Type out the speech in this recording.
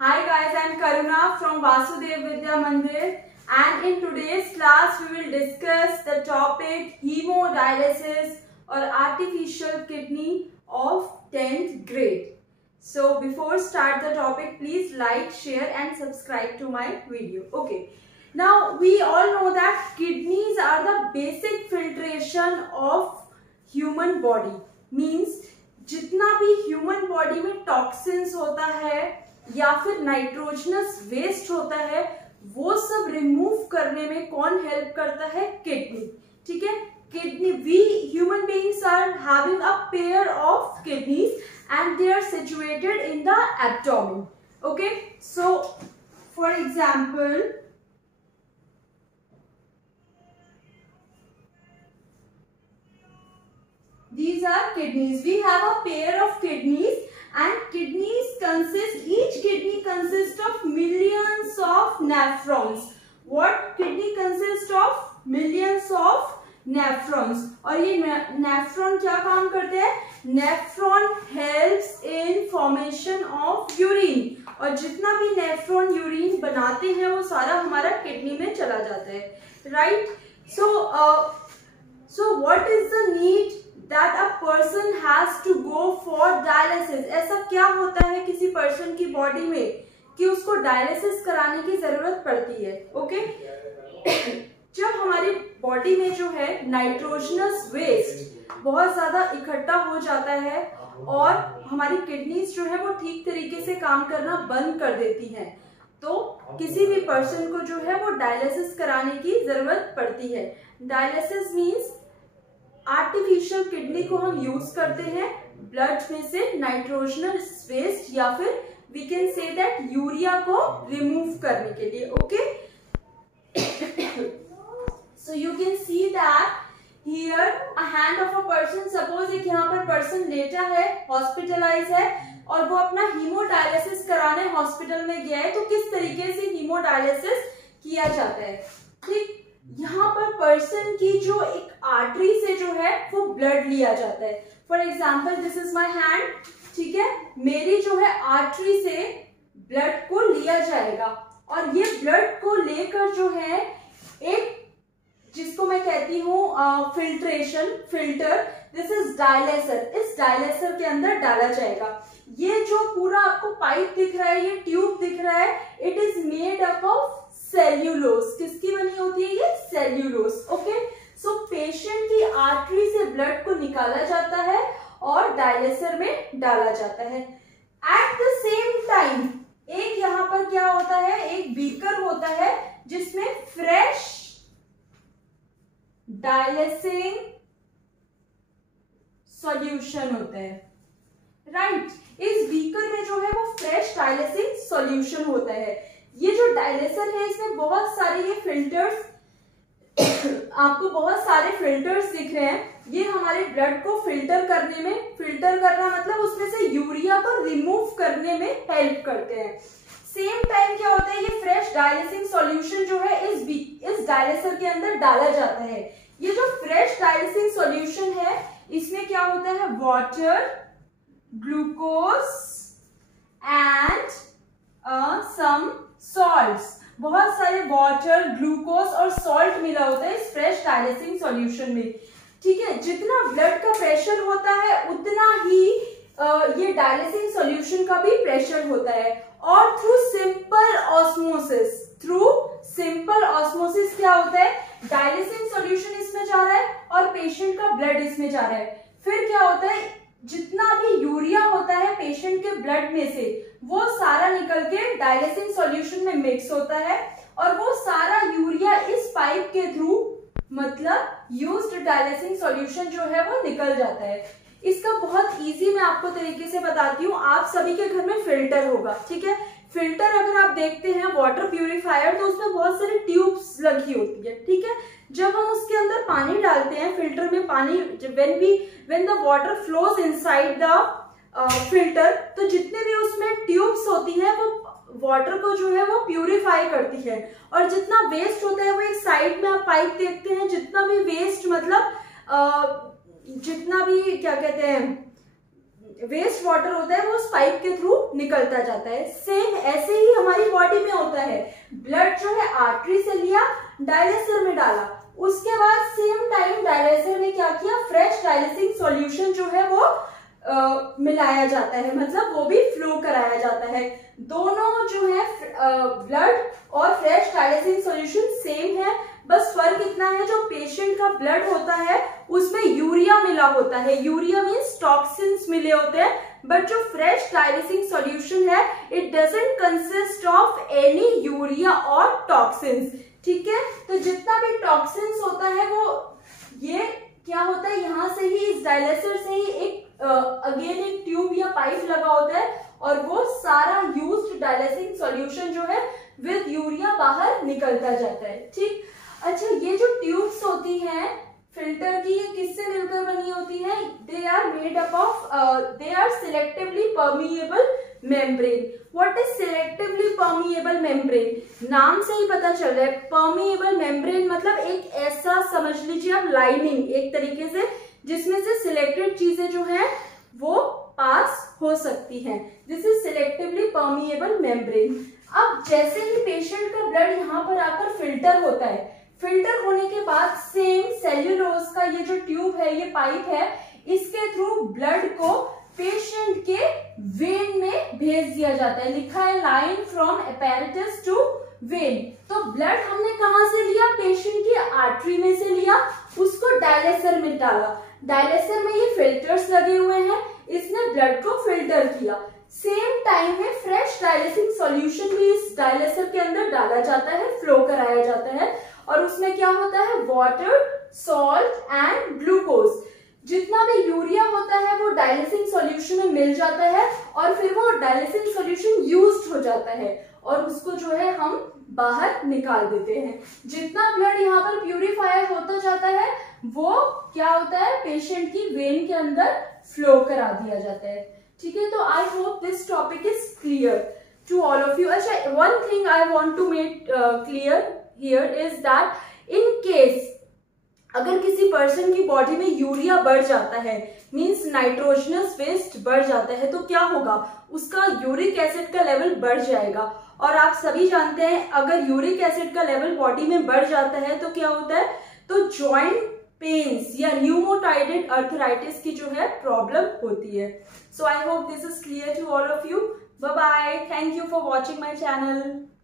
Hi guys, I am Karuna from Vasudev Vidya Mandir, and in today's class we will discuss the topic hemodialysis or artificial kidney of 10th grade. So before start the topic, please like, share and subscribe to my video. Okay. Now we all know that kidneys are the basic filtration of human body. Means जितना भी human body में toxins होता है या फिर nitrogenous waste होता है वो सब रिमूव करने में कौन हेल्प करता है? किडनी. ठीक है. Kidney, we human beings are having a pair of kidneys and they are situated in the abdomen. Okay. So for example, these are kidneys. We have a pair of kidneys and kidneys consist, each kidney consists of millions of nephrons. What kidney consists of? Millions of nephrons. और ये nephron क्या काम करते हैं? Nephron helps in formation of urine. और जितना भी nephron urine बनाते हैं वो सारा हमारा किडनी में चला जाता है. Right? So what is the need that a person has to go for dialysis? ऐसा क्या होता है किसी पर्सन की बॉडी में कि उसको डायलिसिस कराने की जरूरत पड़ती है? ओके. जब हमारी बॉडी में जो है नाइट्रोजनस वेस्ट बहुत ज्यादा इकट्ठा हो जाता है और हमारी किडनीज जो है वो ठीक तरीके से काम करना बंद कर देती हैं, तो किसी भी पर्सन को जो है वो डायलिसिस कराने की जरूरत पड़ती है. डायलिसिस मीन्स आर्टिफिशियल किडनी को हम यूज करते हैं ब्लड में से नाइट्रोजनल वेस्ट या फिर we can say that urea को रिमूव करने के लिए. Okay. So you can see that here a hand of a person. Suppose एक यहाँ पर पर्सन लेटा है, हॉस्पिटलाइज है और वो अपना हीमोडायलिसिस कराने हॉस्पिटल में गया है. तो किस तरीके से हीमोडायलिसिस किया जाता है? ठीक. यहाँ पर पर्सन की जो एक आर्टरी से जो है वो ब्लड लिया जाता है. For example, this is my hand. ठीक है. मेरी जो है आर्टरी से ब्लड को लिया जाएगा और ये ब्लड को लेकर जो है एक, जिसको मैं कहती हूँ फिल्ट्रेशन फिल्टर, दिस इज डायलेसर. इस डायलेसर के अंदर डाला जाएगा. ये जो पूरा आपको पाइप दिख रहा है, ये ट्यूब दिख रहा है, it is made up of cellulose. किसकी बनी होती है ये? सेल्यूलोज. ओके. सो पेशेंट की आर्टरी से ब्लड को निकाला जाता है और डायलिसर में डाला जाता है. एट द सेम टाइम एक यहाँ पर क्या होता है, एक बीकर होता है जिसमें फ्रेश डायलिसिंग सॉल्यूशन होता है. राइट. इस बीकर में जो है वो फ्रेश डायलिसिंग सॉल्यूशन होता है. ये जो डायलिसर है इसमें बहुत सारे ये फिल्टर्स आपको बहुत सारे फिल्टर्स दिख रहे हैं. ये हमारे ब्लड को फिल्टर करने में, फिल्टर करना मतलब उसमें से यूरिया को रिमूव करने में हेल्प करते हैं. सेम टाइम क्या होता है, ये फ्रेश डायलिसिंग सॉल्यूशन जो है इस डायलिसर के अंदर डाला जाता है. ये जो फ्रेश डायलिसिंग सॉल्यूशन है इसमें क्या होता है? Water, glucose and some salts. बहुत सारे वाटर, ग्लूकोज और सॉल्ट मिला होता है इस फ्रेश डायलिसिंग सॉल्यूशन में. ठीक है. जितना ब्लड का प्रेशर होता है उतना ही ये डायलिसिंग सॉल्यूशन का भी प्रेशर होता है. और थ्रू सिंपल ऑस्मोसिस क्या होता है? डायलिसिंग सॉल्यूशन इसमें जा रहा है और पेशेंट का ब्लड इसमें जा रहा है. फिर क्या होता है, जितना भी यूरिया होता है पेशेंट के ब्लड में से वो सारा निकल के डायलिसिंग सॉल्यूशन में मिक्स होता है और वो सारा यूरिया इस पाइप के थ्रू, मतलब यूज्ड डायलिसिंग सॉल्यूशन जो है वो निकल जाता है. इसका बहुत इजी मैं आपको तरीके से बताती हूँ. आप सभी के घर में फिल्टर होगा. ठीक है. फिल्टर अगर आप देखते हैं वाटर प्यूरिफायर, तो उसमें बहुत सारी ट्यूब्स लगी होती है. ठीक है. जब हम उसके अंदर पानी डालते हैं, फिल्टर में पानी, when the water flows inside the filter, तो जितने भी उसमें ट्यूब्स होती है वो वाटर को जो है वो प्यूरिफाई करती है. और जितना वेस्ट होता है वो एक साइड में आप पाइप देखते हैं, जितना भी वेस्ट मतलब जितना भी क्या कहते हैं वेस्ट वाटर होता है वो उस पाइप के थ्रू निकलता जाता है। सेम ऐसे ही हमारी बॉडी में होता है, ब्लड जो है आर्टरी से लिया, डायलिसर में डाला, उसके बाद सेम टाइम डायलिसर में क्या किया, फ्रेश डायलिसिंग सॉल्यूशन जो है वो मिलाया जाता है, मतलब वो भी फ्लो कराया जाता है। दोनों जो है ब्लड और फ्रेश डायलिसिंग सॉल्यूशन सेम है, बस फर्क इतना है जो पेशेंट का ब्लड होता है उसमें यूरिया मिला होता है, यूरिया मीन्स टॉक्सिन्स मिले होते हैं, बट जो फ्रेश डायलिसिंग सॉल्यूशन है it doesn't consist of any urea और टॉक्सिन्स। ठीक है, तो जितना भी टॉक्सिन्स होता है वो ये क्या होता है, यहाँ से ही इस डायलिसर से ही एक अगेन एक ट्यूब या पाइप लगा होता है और वो सारा यूज्ड डायलिसिंग सॉल्यूशन जो है विद यूरिया बाहर निकलता जाता है। ठीक, अच्छा ये जो ट्यूब्स होती हैं फिल्टर की, ये किससे मिलकर बनी होती है, they are made up of they are selectively permeable membrane. What is selectively permeable membrane, नाम से ही पता चल रहा है, परमिएबल मेम्ब्रेन मतलब एक ऐसा समझ लीजिए आप लाइनिंग एक तरीके से जिसमें से सिलेक्टेड चीजें जो है वो पास हो सकती हैं, this is selectively permeable membrane. अब जैसे ही पेशेंट का ब्लड यहाँ पर आकर फिल्टर होता है, फिल्टर होने के बाद सेम सेल्यूलोज का ये जो ट्यूब है, ये पाइप है, इसके थ्रू ब्लड को पेशेंट के वेन में भेज दिया जाता है, लिखा है line from apparatus to vein. तो ब्लड हमने कहां से लिया, पेशेंट की आर्टरी में से लिया, उसको डायलिसर में डाला, डायलिसर में ये फिल्टर्स लगे हुए हैं, इसने ब्लड को फिल्टर किया। सेम टाइम में फ्रेश डायलिसिंग सॉल्यूशन भी इस डायलिसर के अंदर डाला जाता है, फ्लो कराया जाता है, और उसमें क्या होता है, वाटर, सॉल्ट एंड ग्लूकोज, जितना भी यूरिया होता है वो डायलिसिंग सॉल्यूशन में मिल जाता है और फिर वो डायलिसिंग सॉल्यूशन यूज्ड हो जाता है और उसको जो है हम बाहर निकाल देते हैं। जितना ब्लड यहाँ पर प्यूरिफाई होता जाता है वो क्या होता है, पेशेंट की वेन के अंदर फ्लो करा दिया जाता है। ठीक है, तो I hope this topic is clear to all of you. अच्छा, one thing I want to make clear here is that in case अगर किसी पर्सन की बॉडी में यूरिया बढ़ जाता है, मींस नाइट्रोजनस वेस्ट बढ़ जाता है, तो क्या होगा, उसका यूरिक एसिड का लेवल बढ़ जाएगा। और आप सभी जानते हैं अगर यूरिक एसिड का लेवल बॉडी में बढ़ जाता है तो क्या होता है, तो जॉइंट पेन्स या न्यूमोटाइडेड अर्थराइटिस की जो है प्रॉब्लम होती है। So I hope this is clear to all of you. Bye bye, thank you for watching my channel.